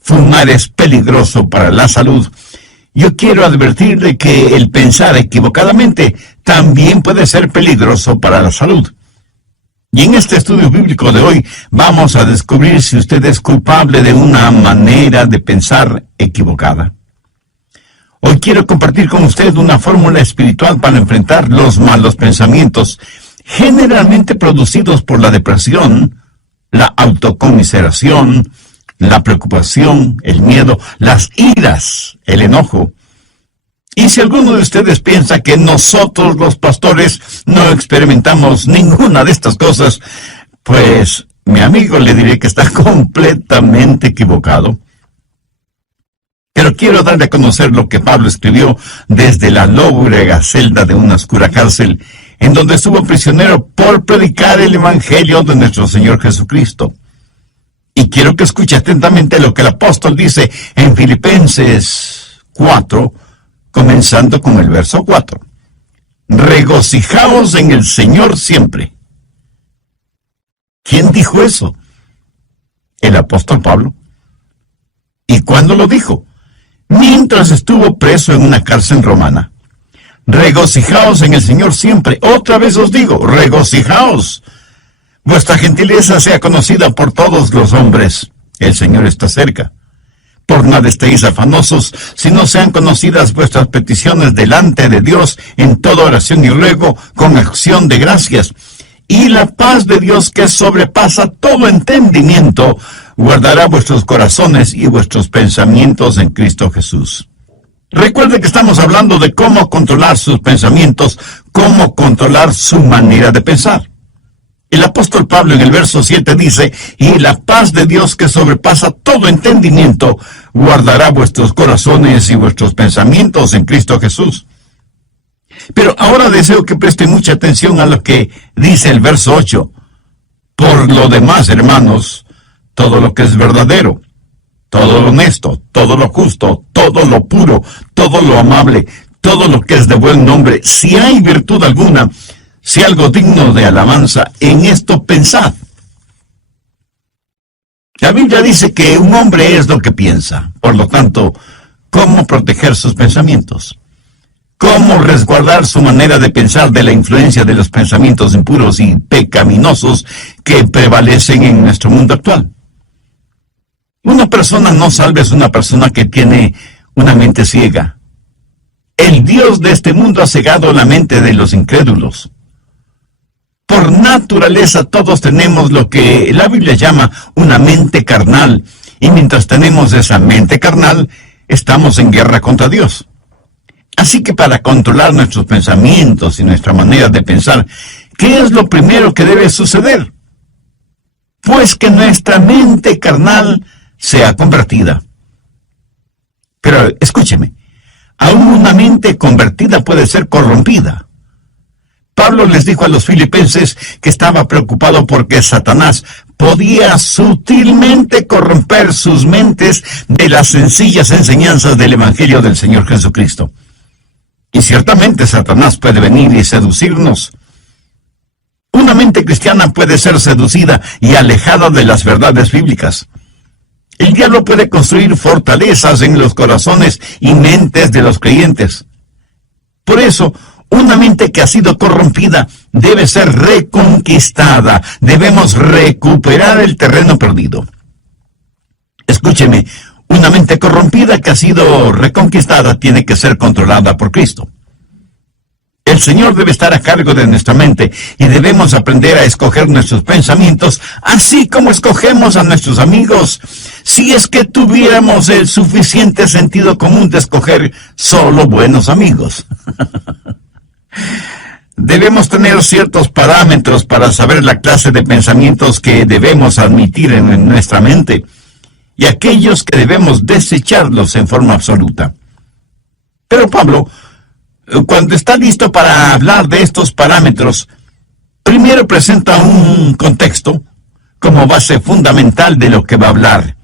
Fumar es peligroso para la salud. Yo quiero advertir de que el pensar equivocadamente también puede ser peligroso para la salud. Y en este estudio bíblico de hoy vamos a descubrir si usted es culpable de una manera de pensar equivocada. Hoy quiero compartir con usted una fórmula espiritual para enfrentar los malos pensamientos, generalmente producidos por la depresión, la autocomiseración, la preocupación, el miedo, las iras, el enojo. Y si alguno de ustedes piensa que nosotros los pastores no experimentamos ninguna de estas cosas, pues mi amigo le diré que está completamente equivocado. Pero quiero darle a conocer lo que Pablo escribió desde la lóbrega celda de una oscura cárcel, en donde estuvo prisionero por predicar el Evangelio de nuestro Señor Jesucristo. Y quiero que escuche atentamente lo que el apóstol dice en Filipenses 4, comenzando con el verso 4. Regocijaos en el Señor siempre. ¿Quién dijo eso? El apóstol Pablo. ¿Y cuándo lo dijo? Mientras estuvo preso en una cárcel romana. Regocijaos en el Señor siempre. Otra vez os digo, regocijaos. Vuestra gentileza sea conocida por todos los hombres. El Señor está cerca. Por nada estéis afanosos, sino sean conocidas vuestras peticiones delante de Dios en toda oración y ruego con acción de gracias. Y la paz de Dios, que sobrepasa todo entendimiento, guardará vuestros corazones y vuestros pensamientos en Cristo Jesús. Recuerde que estamos hablando de cómo controlar sus pensamientos, cómo controlar su manera de pensar. El apóstol Pablo en el verso 7 dice, y la paz de Dios que sobrepasa todo entendimiento, guardará vuestros corazones y vuestros pensamientos en Cristo Jesús. Pero ahora deseo que preste mucha atención a lo que dice el verso 8. Por lo demás, hermanos, todo lo que es verdadero, todo lo honesto, todo lo justo, todo lo puro, todo lo amable, todo lo que es de buen nombre, si hay virtud alguna, si algo digno de alabanza, en esto pensad. La Biblia dice que un hombre es lo que piensa. Por lo tanto, ¿cómo proteger sus pensamientos? ¿Cómo resguardar su manera de pensar de la influencia de los pensamientos impuros y pecaminosos que prevalecen en nuestro mundo actual? Una persona no salva es una persona que tiene una mente ciega. El Dios de este mundo ha cegado la mente de los incrédulos. Por naturaleza todos tenemos lo que la Biblia llama una mente carnal, y mientras tenemos esa mente carnal, estamos en guerra contra Dios. Así que para controlar nuestros pensamientos y nuestra manera de pensar, ¿qué es lo primero que debe suceder? Pues que nuestra mente carnal sea convertida. Pero escúcheme, aún una mente convertida puede ser corrompida. Pablo les dijo a los filipenses que estaba preocupado porque Satanás podía sutilmente corromper sus mentes de las sencillas enseñanzas del Evangelio del Señor Jesucristo. Y ciertamente Satanás puede venir y seducirnos. Una mente cristiana puede ser seducida y alejada de las verdades bíblicas. El diablo puede construir fortalezas en los corazones y mentes de los creyentes. Por eso, una mente que ha sido corrompida debe ser reconquistada. Debemos recuperar el terreno perdido. Escúcheme, una mente corrompida que ha sido reconquistada tiene que ser controlada por Cristo. El Señor debe estar a cargo de nuestra mente y debemos aprender a escoger nuestros pensamientos, así como escogemos a nuestros amigos. Si es que tuviéramos el suficiente sentido común de escoger solo buenos amigos. Debemos tener ciertos parámetros para saber la clase de pensamientos que debemos admitir en nuestra mente y aquellos que debemos desecharlos en forma absoluta. Pero Pablo, cuando está listo para hablar de estos parámetros, primero presenta un contexto como base fundamental de lo que va a hablar.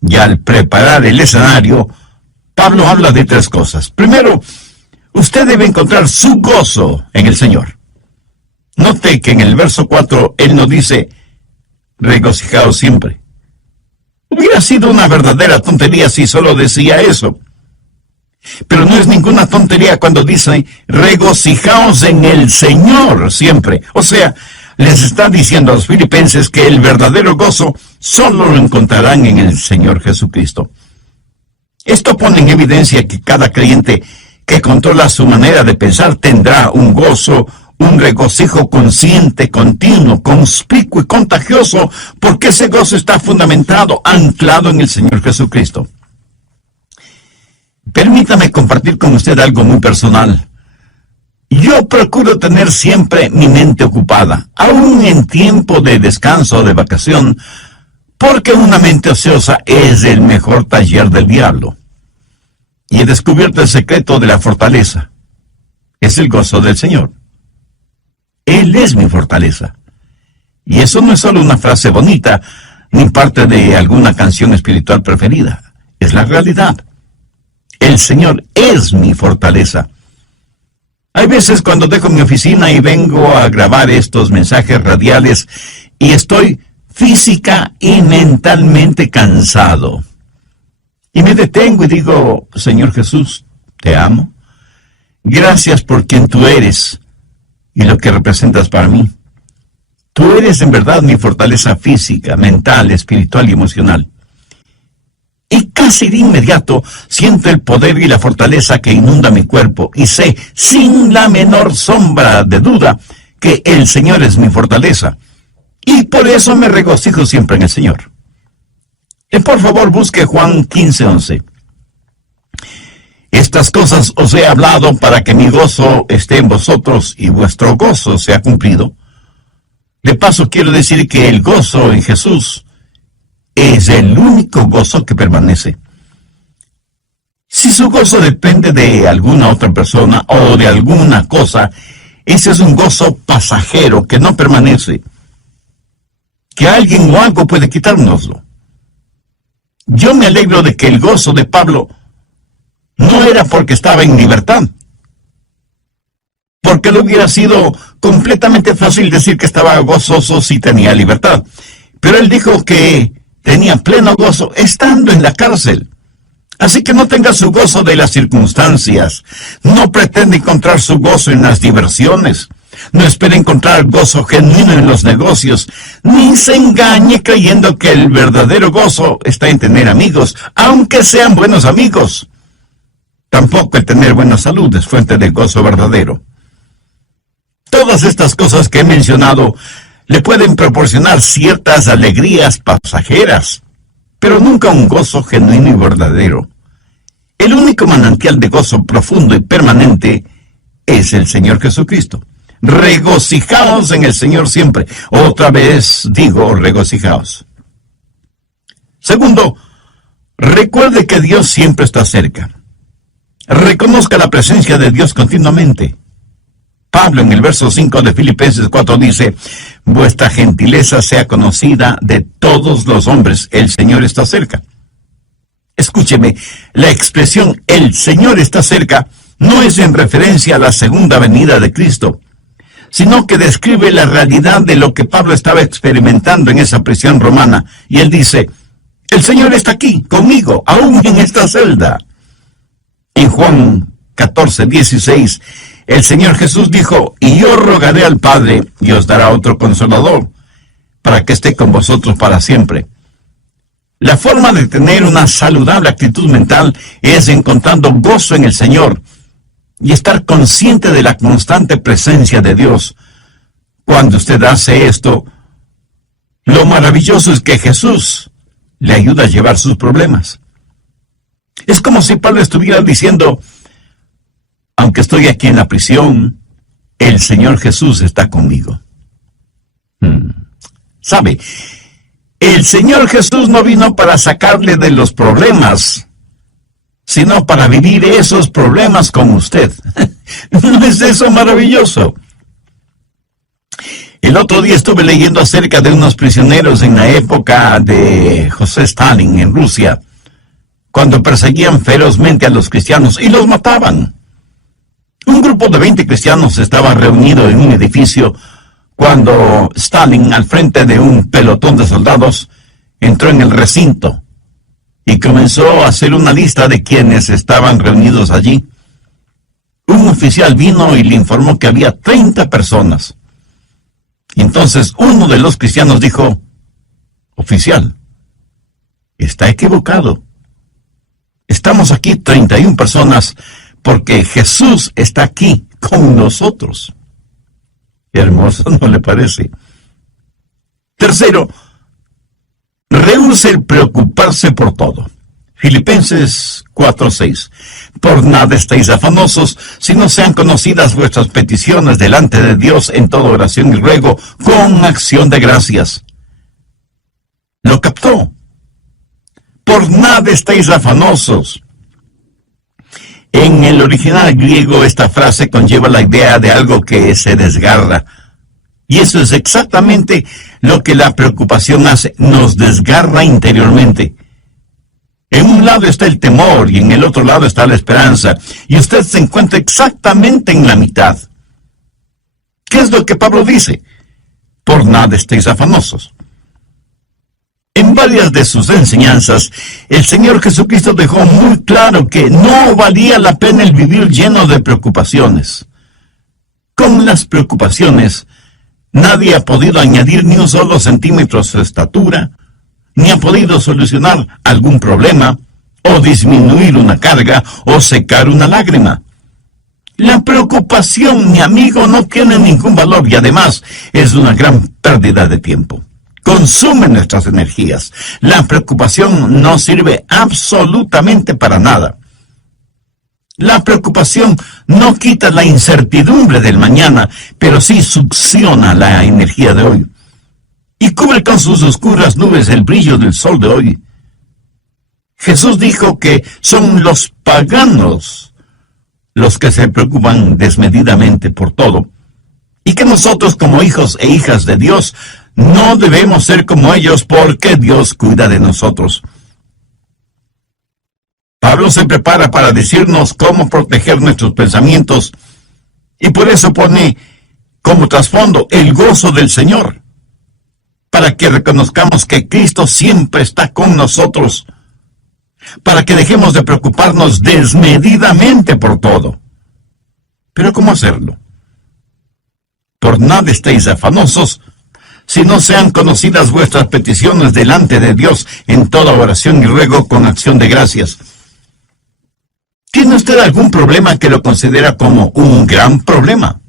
Y al preparar el escenario, Pablo habla de tres cosas. Primero, usted debe encontrar su gozo en el Señor. Note que en el verso 4 él nos dice, regocijaos siempre. Hubiera sido una verdadera tontería si solo decía eso. Pero no es ninguna tontería cuando dice, regocijaos en el Señor siempre. O sea, les está diciendo a los filipenses que el verdadero gozo solo lo encontrarán en el Señor Jesucristo. Esto pone en evidencia que cada creyente que controla su manera de pensar tendrá un gozo, un regocijo consciente, continuo, conspicuo y contagioso, porque ese gozo está fundamentado, anclado en el Señor Jesucristo. Permítame compartir con usted algo muy personal. Yo procuro tener siempre mi mente ocupada, aún en tiempo de descanso o de vacación, porque una mente ociosa es el mejor taller del diablo. Y he descubierto el secreto de la fortaleza. Es el gozo del Señor. Él es mi fortaleza. Y eso no es solo una frase bonita, ni parte de alguna canción espiritual preferida. Es la realidad. El Señor es mi fortaleza. Hay veces cuando dejo mi oficina y vengo a grabar estos mensajes radiales y estoy física y mentalmente cansado. Y me detengo y digo, Señor Jesús, te amo. Gracias por quien tú eres y lo que representas para mí. Tú eres en verdad mi fortaleza física, mental, espiritual y emocional. Y casi de inmediato siento el poder y la fortaleza que inunda mi cuerpo y sé, sin la menor sombra de duda, que el Señor es mi fortaleza. Y por eso me regocijo siempre en el Señor. Por favor, busque Juan 15:11. Estas cosas os he hablado para que mi gozo esté en vosotros y vuestro gozo sea cumplido. De paso, quiero decir que el gozo en Jesús es el único gozo que permanece. Si su gozo depende de alguna otra persona o de alguna cosa, ese es un gozo pasajero que no permanece. Que alguien o algo puede quitárnoslo. Yo me alegro de que el gozo de Pablo no era porque estaba en libertad. Porque le hubiera sido completamente fácil decir que estaba gozoso si tenía libertad. Pero él dijo que tenía pleno gozo estando en la cárcel. Así que no tenga su gozo de las circunstancias. No pretende encontrar su gozo en las diversiones. No espere encontrar gozo genuino en los negocios. Ni se engañe creyendo que el verdadero gozo está en tener amigos, aunque sean buenos amigos. Tampoco el tener buena salud es fuente de gozo verdadero. Todas estas cosas que he mencionado le pueden proporcionar ciertas alegrías pasajeras, pero nunca un gozo genuino y verdadero. El único manantial de gozo profundo y permanente es el Señor Jesucristo. Regocijaos en el Señor siempre. Otra vez digo, regocijaos. Segundo, recuerde que Dios siempre está cerca. Reconozca la presencia de Dios continuamente. Pablo en el verso 5 de Filipenses 4 dice, vuestra gentileza sea conocida de todos los hombres, el Señor está cerca. Escúcheme, la expresión el Señor está cerca no es en referencia a la segunda venida de Cristo, sino que describe la realidad de lo que Pablo estaba experimentando en esa prisión romana. Y él dice, el Señor está aquí, conmigo, aún en esta celda. En Juan 14:16, el Señor Jesús dijo, y yo rogaré al Padre, y os dará otro consolador, para que esté con vosotros para siempre. La forma de tener una saludable actitud mental es encontrando gozo en el Señor, y estar consciente de la constante presencia de Dios. Cuando usted hace esto, lo maravilloso es que Jesús le ayuda a llevar sus problemas. Es como si Pablo estuviera diciendo, aunque estoy aquí en la prisión, el Señor Jesús está conmigo. ¿Sabe? El Señor Jesús no vino para sacarle de los problemas, sino para vivir esos problemas con usted. ¿No es eso maravilloso? El otro día estuve leyendo acerca de unos prisioneros en la época de José Stalin en Rusia, cuando perseguían ferozmente a los cristianos y los mataban. Un grupo de 20 cristianos estaba reunido en un edificio cuando Stalin, al frente de un pelotón de soldados, entró en el recinto y comenzó a hacer una lista de quienes estaban reunidos allí. Un oficial vino y le informó que había 30 personas. Entonces uno de los cristianos dijo: oficial, está equivocado. Estamos aquí 31 personas porque Jesús está aquí con nosotros. Qué hermoso, ¿no le parece? Tercero, rehúse el preocuparse por todo. Filipenses 4:6. Por nada estéis afanosos, sino sean conocidas vuestras peticiones delante de Dios en toda oración y ruego, con acción de gracias. ¿Lo captó? Por nada estéis afanosos. En el original griego esta frase conlleva la idea de algo que se desgarra. Y eso es exactamente lo que la preocupación hace, nos desgarra interiormente. En un lado está el temor y en el otro lado está la esperanza, y usted se encuentra exactamente en la mitad. ¿Qué es lo que Pablo dice? Por nada estéis afanosos. En varias de sus enseñanzas, el Señor Jesucristo dejó muy claro que no valía la pena el vivir lleno de preocupaciones. Con las preocupaciones, nadie ha podido añadir ni un solo centímetro a su estatura, ni ha podido solucionar algún problema, o disminuir una carga, o secar una lágrima. La preocupación, mi amigo, no tiene ningún valor y además es una gran pérdida de tiempo. Consume nuestras energías. La preocupación no sirve absolutamente para nada. La preocupación no quita la incertidumbre del mañana, pero sí succiona la energía de hoy. Y cubre con sus oscuras nubes el brillo del sol de hoy. Jesús dijo que son los paganos los que se preocupan desmedidamente por todo, y que nosotros como hijos e hijas de Dios no debemos ser como ellos porque Dios cuida de nosotros. Pablo se prepara para decirnos cómo proteger nuestros pensamientos, y por eso pone como trasfondo el gozo del Señor, para que reconozcamos que Cristo siempre está con nosotros, para que dejemos de preocuparnos desmedidamente por todo. ¿Pero cómo hacerlo? Por nada estéis afanosos, si no sean conocidas vuestras peticiones delante de Dios en toda oración y ruego con acción de gracias. ¿Tiene usted algún problema que lo considera como un gran problema?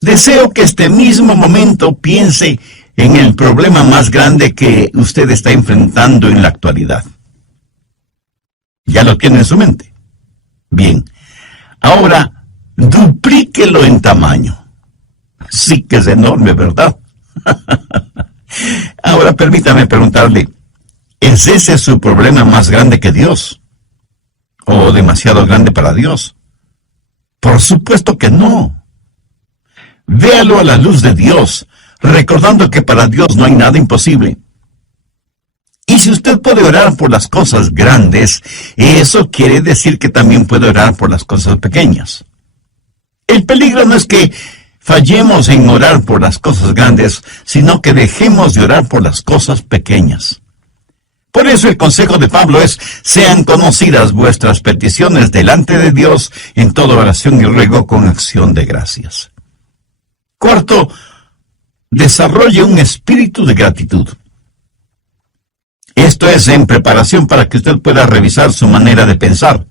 Deseo que este mismo momento piense en el problema más grande que usted está enfrentando en la actualidad. ¿Ya lo tiene en su mente? Bien. Ahora, duplíquelo en tamaño. Sí que es enorme, ¿verdad? Ahora permítame preguntarle, ¿es ese su problema más grande que Dios? ¿O demasiado grande para Dios? Por supuesto que no. Véalo a la luz de Dios, recordando que para Dios no hay nada imposible. Y si usted puede orar por las cosas grandes, eso quiere decir que también puede orar por las cosas pequeñas. El peligro no es que fallemos en orar por las cosas grandes, sino que dejemos de orar por las cosas pequeñas. Por eso el consejo de Pablo es: sean conocidas vuestras peticiones delante de Dios en toda oración y ruego con acción de gracias. Cuarto, desarrolle un espíritu de gratitud. Esto es en preparación para que usted pueda revisar su manera de pensar.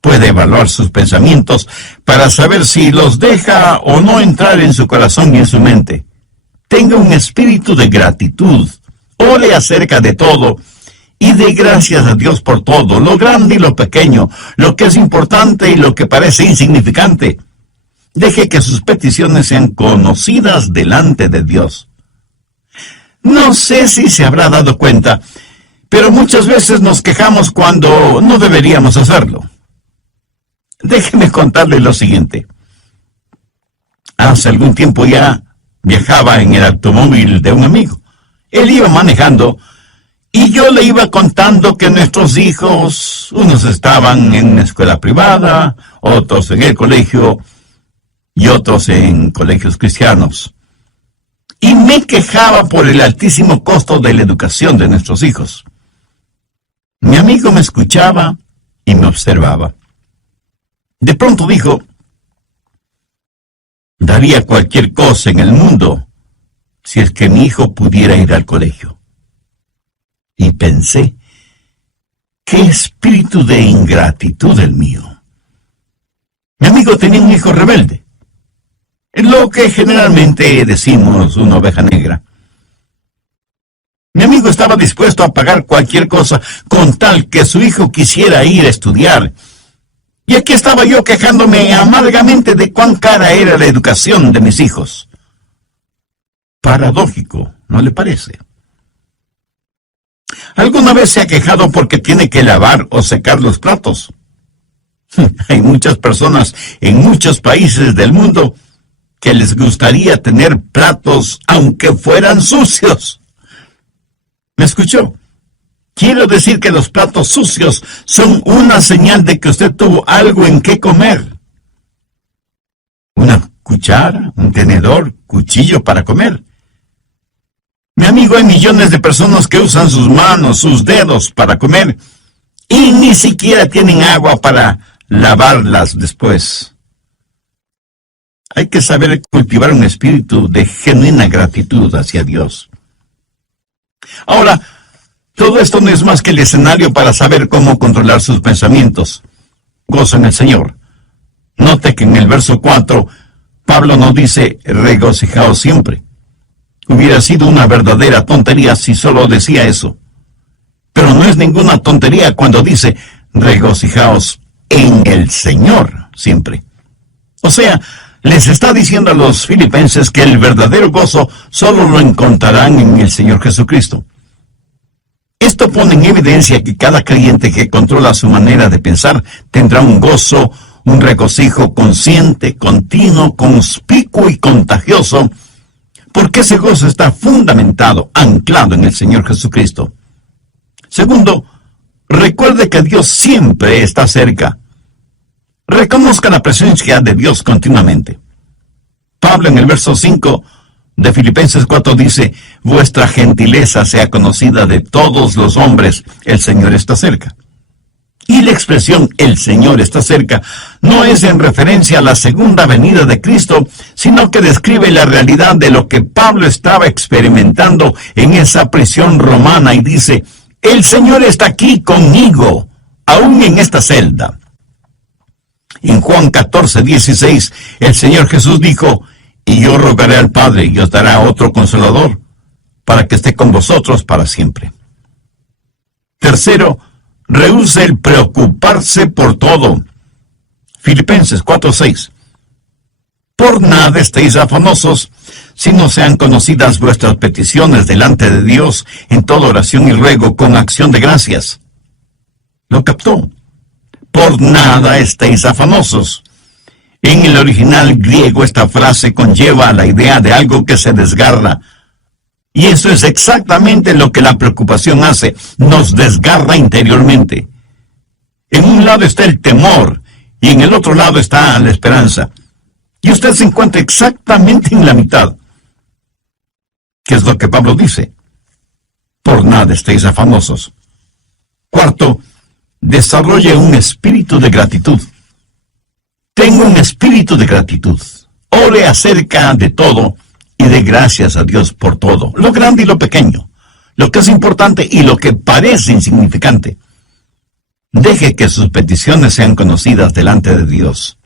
Puede evaluar sus pensamientos para saber si los deja o no entrar en su corazón y en su mente. Tenga un espíritu de gratitud. Ore acerca de todo y dé gracias a Dios por todo, lo grande y lo pequeño, lo que es importante y lo que parece insignificante. Deje que sus peticiones sean conocidas delante de Dios. No sé si se habrá dado cuenta, pero muchas veces nos quejamos cuando no deberíamos hacerlo. Déjeme contarle lo siguiente. Hace algún tiempo ya viajaba en el automóvil de un amigo. Él iba manejando y yo le iba contando que nuestros hijos, unos estaban en escuela privada, otros en el colegio y otros en colegios cristianos. Y me quejaba por el altísimo costo de la educación de nuestros hijos. amigo me escuchaba y me observaba. De pronto dijo: daría cualquier cosa en el mundo si es que mi hijo pudiera ir al colegio. Y pensé: qué espíritu de ingratitud el mío. Mi amigo tenía un hijo rebelde, lo que generalmente decimos una oveja negra. Mi amigo estaba dispuesto a pagar cualquier cosa con tal que su hijo quisiera ir a estudiar. Y aquí estaba yo quejándome amargamente de cuán cara era la educación de mis hijos. Paradójico, ¿no le parece? ¿Alguna vez se ha quejado porque tiene que lavar o secar los platos? Hay muchas personas en muchos países del mundo que les gustaría tener platos aunque fueran sucios. ¿Me escuchó? Quiero decir que los platos sucios son una señal de que usted tuvo algo en qué comer. Una cuchara, un tenedor, cuchillo para comer. Mi amigo, hay millones de personas que usan sus manos, sus dedos para comer y ni siquiera tienen agua para lavarlas después. Hay que saber cultivar un espíritu de genuina gratitud hacia Dios. Ahora, todo esto no es más que el escenario para saber cómo controlar sus pensamientos. Gozo en el Señor. Note que en el verso 4, Pablo nos dice: regocijaos siempre. Hubiera sido una verdadera tontería si solo decía eso. Pero no es ninguna tontería cuando dice: regocijaos en el Señor siempre. O sea, les está diciendo a los filipenses que el verdadero gozo solo lo encontrarán en el Señor Jesucristo. Esto pone en evidencia que cada creyente que controla su manera de pensar tendrá un gozo, un regocijo consciente, continuo, conspicuo y contagioso, porque ese gozo está fundamentado, anclado en el Señor Jesucristo. Segundo, recuerde que Dios siempre está cerca. Reconozca la presencia de Dios continuamente. Pablo en el verso 5 de Filipenses 4 dice: vuestra gentileza sea conocida de todos los hombres, el Señor está cerca. Y la expresión "el Señor está cerca" no es en referencia a la segunda venida de Cristo, sino que describe la realidad de lo que Pablo estaba experimentando en esa prisión romana y dice: el Señor está aquí conmigo, aún en esta celda. En Juan 14:16, el Señor Jesús dijo: y yo rogaré al Padre y os dará otro consolador, para que esté con vosotros para siempre. Tercero, rehúse el preocuparse por todo. Filipenses 4:6. Por nada estéis afanosos, si no sean conocidas vuestras peticiones delante de Dios en toda oración y ruego con acción de gracias. ¿Lo captó? Por nada estéis afanosos. En el original griego esta frase conlleva la idea de algo que se desgarra. Y eso es exactamente lo que la preocupación hace, nos desgarra interiormente. En un lado está el temor y en el otro lado está la esperanza. Y usted se encuentra exactamente en la mitad. ¿Qué es lo que Pablo dice? Por nada estéis afanosos. Cuarto, desarrolle un espíritu de gratitud. Tengo un espíritu de gratitud. Ore acerca de todo y de gracias a Dios por todo, lo grande y lo pequeño, lo que es importante y lo que parece insignificante. Deje que sus peticiones sean conocidas delante de Dios.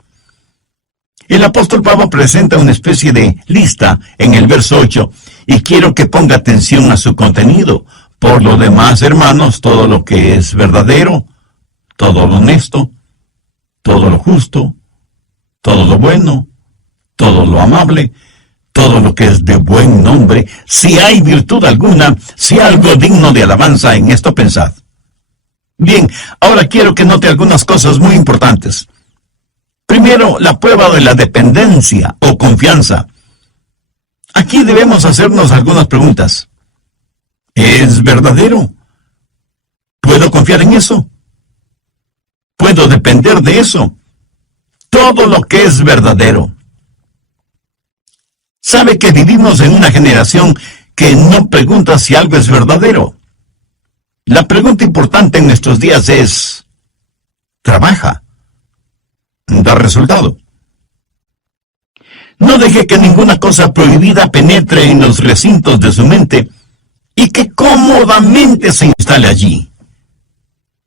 El apóstol Pablo presenta una especie de lista en el verso 8 y quiero que ponga atención a su contenido. Por lo demás, hermanos, todo lo que es verdadero, todo lo honesto, todo lo justo, todo lo bueno, todo lo amable, todo lo que es de buen nombre, si hay virtud alguna, si algo digno de alabanza, en esto pensad. Bien, ahora quiero que note algunas cosas muy importantes. Primero, la prueba de la dependencia o confianza. Aquí debemos hacernos algunas preguntas. ¿Es verdadero? ¿Puedo confiar en eso? ¿Puedo depender de eso? Todo lo que es verdadero. ¿Sabe que vivimos en una generación que no pregunta si algo es verdadero? La pregunta importante en nuestros días es, ¿trabaja? ¿Da resultado? No deje que ninguna cosa prohibida penetre en los recintos de su mente y que cómodamente se instale allí.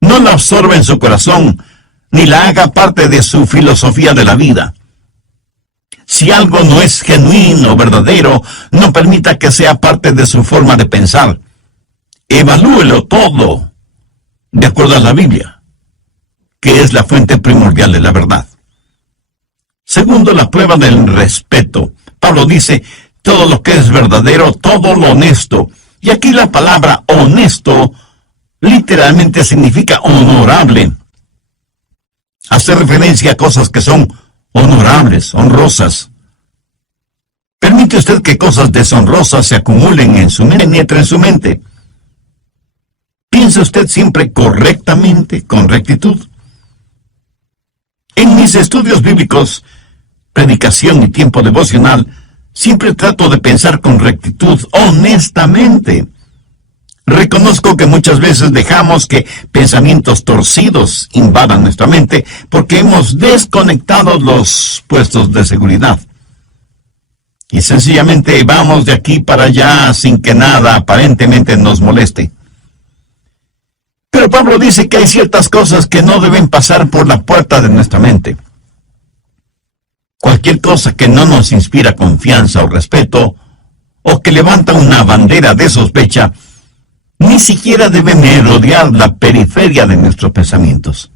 No la absorba en su corazón, ni la haga parte de su filosofía de la vida. Si algo no es genuino o verdadero, no permita que sea parte de su forma de pensar. Evalúelo todo de acuerdo a la Biblia, que es la fuente primordial de la verdad. Segundo, la prueba del respeto. Pablo dice, todo lo que es verdadero, todo lo honesto. Y aquí la palabra honesto literalmente significa honorable. Hace referencia a cosas que son honorables, honrosas. ¿Permite usted que cosas deshonrosas se acumulen en su mente, penetren en su mente? ¿Piensa usted siempre correctamente, con rectitud? En mis estudios bíblicos, predicación y tiempo devocional, siempre trato de pensar con rectitud, honestamente. Reconozco que muchas veces dejamos que pensamientos torcidos invadan nuestra mente porque hemos desconectado los puestos de seguridad. Y sencillamente vamos de aquí para allá sin que nada aparentemente nos moleste. Pero Pablo dice que hay ciertas cosas que no deben pasar por la puerta de nuestra mente. Cualquier cosa que no nos inspira confianza o respeto, o que levanta una bandera de sospecha, ni siquiera debe merodear la periferia de nuestros pensamientos.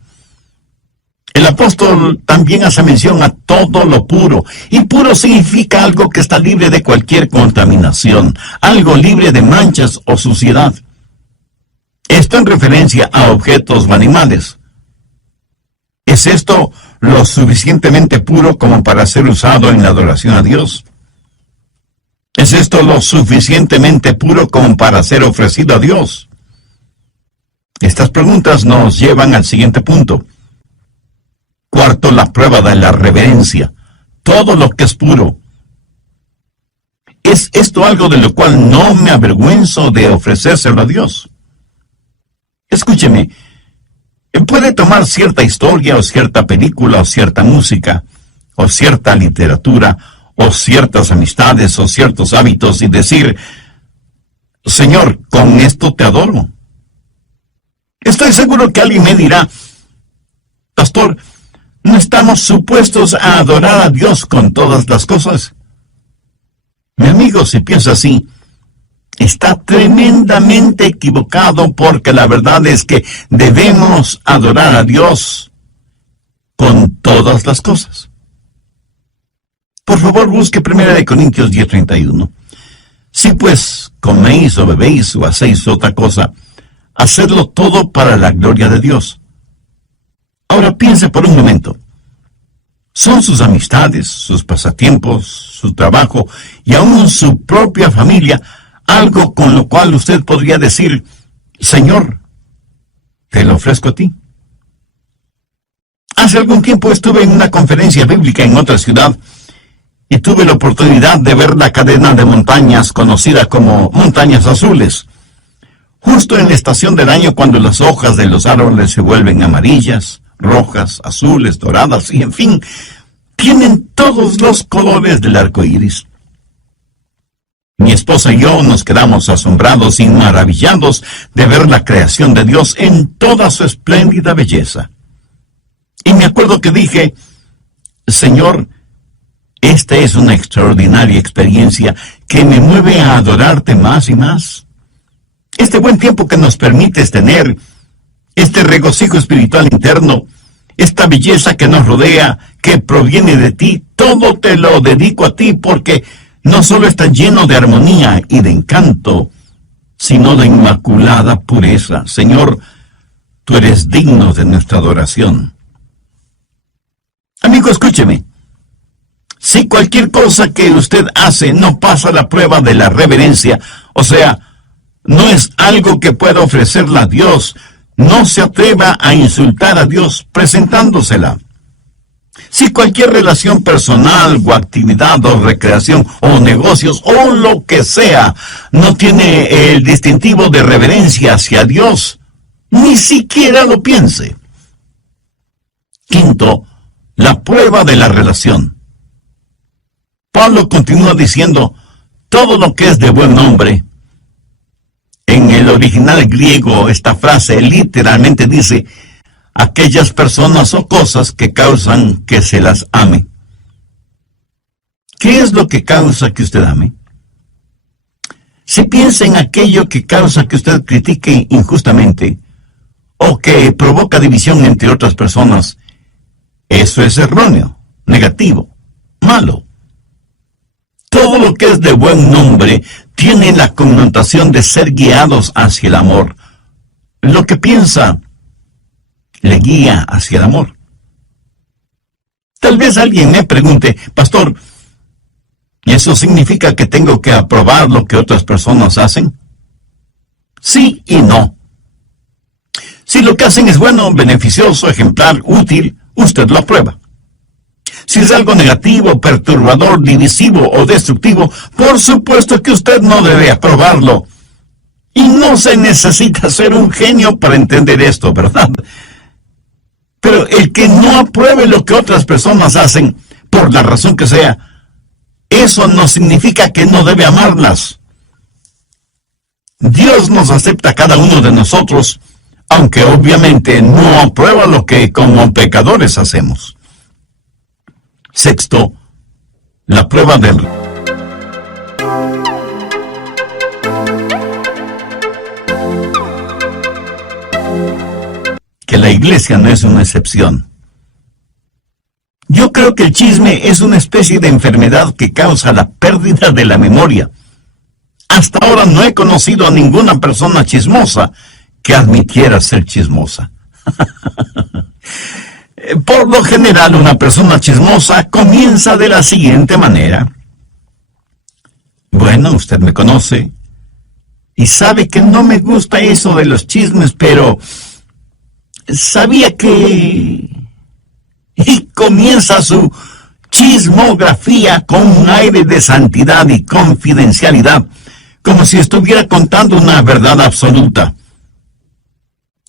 El apóstol también hace mención a todo lo puro, y puro significa algo que está libre de cualquier contaminación, algo libre de manchas o suciedad. Esto en referencia a objetos o animales. ¿Es esto lo suficientemente puro como para ser usado en la adoración a Dios? ¿Es esto lo suficientemente puro como para ser ofrecido a Dios? Estas preguntas nos llevan al siguiente punto. Cuarto, la prueba de la reverencia. Todo lo que es puro. ¿Es esto algo de lo cual no me avergüenzo de ofrecérselo a Dios? Escúcheme, puede tomar cierta historia o cierta película o cierta música o cierta literatura o ciertas amistades o ciertos hábitos y decir, Señor, con esto te adoro. Estoy seguro que alguien me dirá, Pastor, ¿no estamos supuestos a adorar a Dios con todas las cosas? Mi amigo, si piensa así, está tremendamente equivocado, porque la verdad es que debemos adorar a Dios con todas las cosas. Por favor, busque 1 Corintios 10:31. Si pues coméis o bebéis o hacéis otra cosa, hacedlo todo para la gloria de Dios. Ahora piense por un momento. ¿Son sus amistades, sus pasatiempos, su trabajo y aún su propia familia algo con lo cual usted podría decir, Señor, te lo ofrezco a ti? Hace algún tiempo estuve en una conferencia bíblica en otra ciudad y tuve la oportunidad de ver la cadena de montañas conocida como Montañas Azules. Justo en la estación del año, cuando las hojas de los árboles se vuelven amarillas, rojas, azules, doradas y en fin, tienen todos los colores del arco iris. Mi esposa y yo nos quedamos asombrados y maravillados de ver la creación de Dios en toda su espléndida belleza. Y me acuerdo que dije, Señor, esta es una extraordinaria experiencia que me mueve a adorarte más y más. Este buen tiempo que nos permites tener, este regocijo espiritual interno, esta belleza que nos rodea, que proviene de ti, todo te lo dedico a ti, porque no solo está lleno de armonía y de encanto, sino de inmaculada pureza. Señor, tú eres digno de nuestra adoración. Amigo, escúcheme. Si cualquier cosa que usted hace no pasa la prueba de la reverencia, o sea, no es algo que pueda ofrecerle a Dios, no se atreva a insultar a Dios presentándosela. Si cualquier relación personal o actividad o recreación o negocios o lo que sea no tiene el distintivo de reverencia hacia Dios, ni siquiera lo piense. Quinto, la prueba de la relación. Pablo continúa diciendo, todo lo que es de buen nombre. En el original griego, esta frase literalmente dice, aquellas personas o cosas que causan que se las ame. ¿Qué es lo que causa que usted ame? Si piensa en aquello que causa que usted critique injustamente o que provoca división entre otras personas, eso es erróneo, negativo, malo. Todo lo que es de buen nombre tiene la connotación de ser guiados hacia el amor. Lo que piensa le guía hacia el amor. Tal vez alguien me pregunte, pastor, ¿y eso significa que tengo que aprobar lo que otras personas hacen? Sí y no. Si lo que hacen es bueno, beneficioso, ejemplar, útil, usted lo aprueba. Si es algo negativo, perturbador, divisivo o destructivo, por supuesto que usted no debe aprobarlo. Y no se necesita ser un genio para entender esto, ¿verdad? Pero el que no apruebe lo que otras personas hacen, por la razón que sea, eso no significa que no debe amarlas. Dios nos acepta a cada uno de nosotros, aunque obviamente no aprueba lo que como pecadores hacemos. Sexto, la prueba del... que la iglesia no es una excepción. Yo creo que el chisme es una especie de enfermedad que causa la pérdida de la memoria. Hasta ahora no he conocido a ninguna persona chismosa que admitiera ser chismosa. Por lo general, una persona chismosa comienza de la siguiente manera. Bueno, usted me conoce y sabe que no me gusta eso de los chismes, pero sabía que... Y comienza su chismografía con un aire de santidad y confidencialidad, como si estuviera contando una verdad absoluta.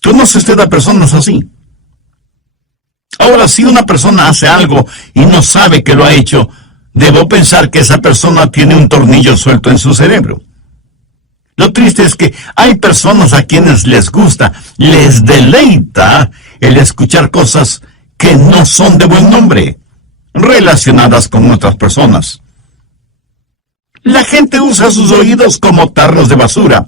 ¿Conoce usted a personas así? Ahora, si una persona hace algo y no sabe que lo ha hecho, debo pensar que esa persona tiene un tornillo suelto en su cerebro. Lo triste es que hay personas a quienes les gusta, les deleita el escuchar cosas que no son de buen nombre, relacionadas con otras personas. La gente usa sus oídos como tarros de basura,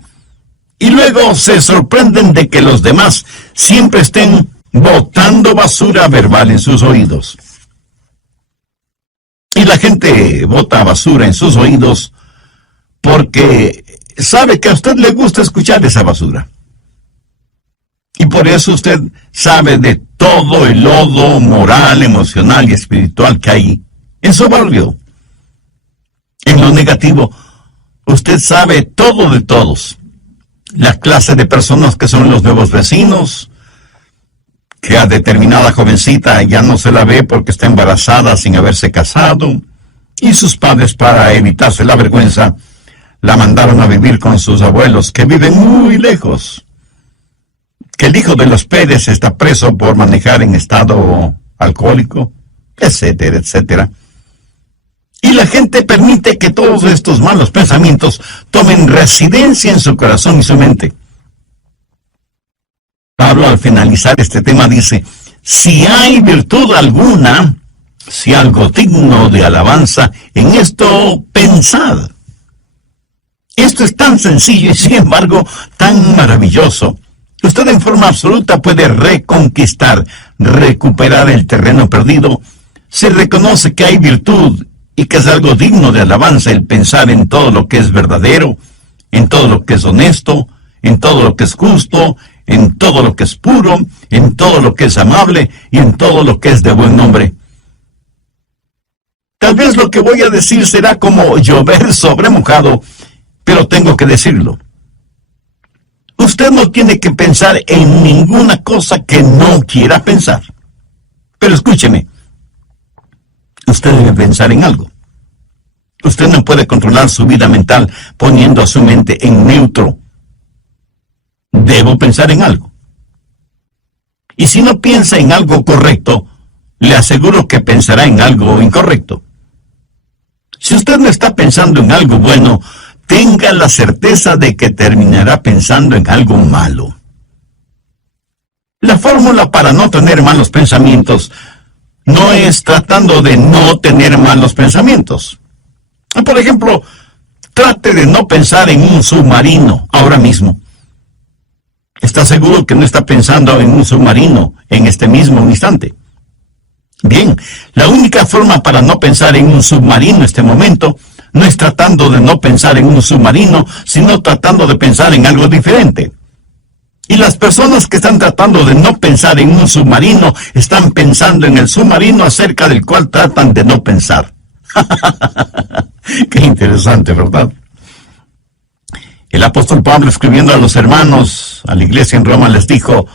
y luego se sorprenden de que los demás siempre estén botando basura verbal en sus oídos. Y la gente bota basura en sus oídos porque sabe que a usted le gusta escuchar esa basura. Y por eso usted sabe de todo el lodo moral, emocional y espiritual que hay en su barrio. En lo negativo, usted sabe todo de todos. La clase de personas que son los nuevos vecinos, que a determinada jovencita ya no se la ve porque está embarazada sin haberse casado, y sus padres, para evitarse la vergüenza, la mandaron a vivir con sus abuelos, que viven muy lejos. Que el hijo de los Pérez está preso por manejar en estado alcohólico, etcétera, etcétera. Y la gente permite que todos estos malos pensamientos tomen residencia en su corazón y su mente. Pablo, al finalizar este tema, dice, si hay virtud alguna, si algo digno de alabanza, en esto pensad. Esto es tan sencillo y sin embargo tan maravilloso. Usted en forma absoluta puede reconquistar, recuperar el terreno perdido. Se reconoce que hay virtud y que es algo digno de alabanza el pensar en todo lo que es verdadero, en todo lo que es honesto, en todo lo que es justo, en todo lo que es puro, en todo lo que es amable y en todo lo que es de buen nombre. Tal vez lo que voy a decir será como llover sobre mojado, pero tengo que decirlo. Usted no tiene que pensar en ninguna cosa que no quiera pensar. Pero escúcheme, usted debe pensar en algo. Usted no puede controlar su vida mental poniendo a su mente en neutro. Debo pensar en algo. Y si no piensa en algo correcto, le aseguro que pensará en algo incorrecto. Si usted no está pensando en algo bueno, tenga la certeza de que terminará pensando en algo malo. La fórmula para no tener malos pensamientos no es tratando de no tener malos pensamientos. Por ejemplo, trate de no pensar en un submarino ahora mismo. ¿Está seguro que no está pensando en un submarino en este mismo instante? Bien, la única forma para no pensar en un submarino en este momento no es tratando de no pensar en un submarino, sino tratando de pensar en algo diferente. Y las personas que están tratando de no pensar en un submarino están pensando en el submarino acerca del cual tratan de no pensar. Qué interesante, ¿verdad? El apóstol Pablo, escribiendo a los hermanos, a la iglesia en Roma, les dijo: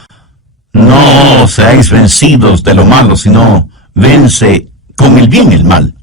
no seáis vencidos de lo malo, sino vence con el bien el mal.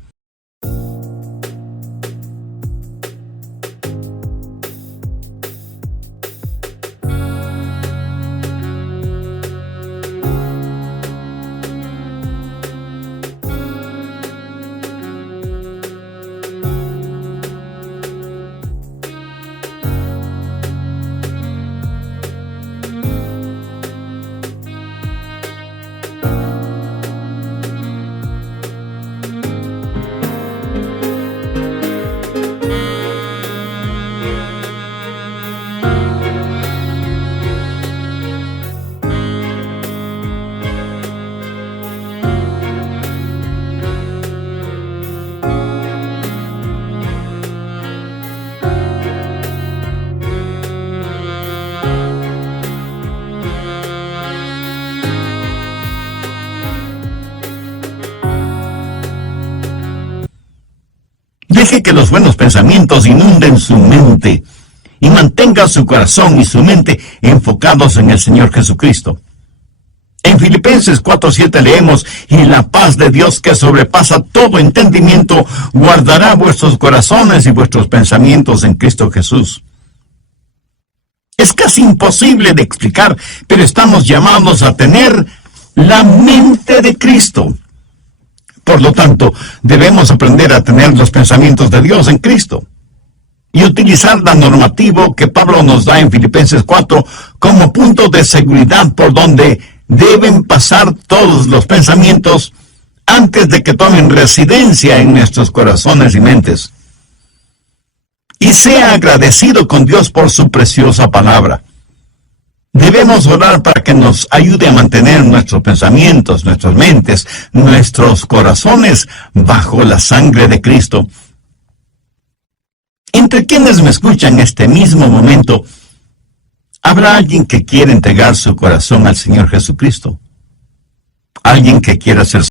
Deje que los buenos pensamientos inunden su mente y mantenga su corazón y su mente enfocados en el Señor Jesucristo. En Filipenses 4:7 leemos: y la paz de Dios, que sobrepasa todo entendimiento, guardará vuestros corazones y vuestros pensamientos en Cristo Jesús. Es casi imposible de explicar, pero estamos llamados a tener la mente de Cristo. Por lo tanto, debemos aprender a tener los pensamientos de Dios en Cristo y utilizar la normativa que Pablo nos da en Filipenses 4 como punto de seguridad por donde deben pasar todos los pensamientos antes de que tomen residencia en nuestros corazones y mentes. Y sea agradecido con Dios por su preciosa palabra. Debemos orar para que nos ayude a mantener nuestros pensamientos, nuestras mentes, nuestros corazones bajo la sangre de Cristo. Entre quienes me escuchan en este mismo momento, ¿habrá alguien que quiera entregar su corazón al Señor Jesucristo? ¿Alguien que quiera ser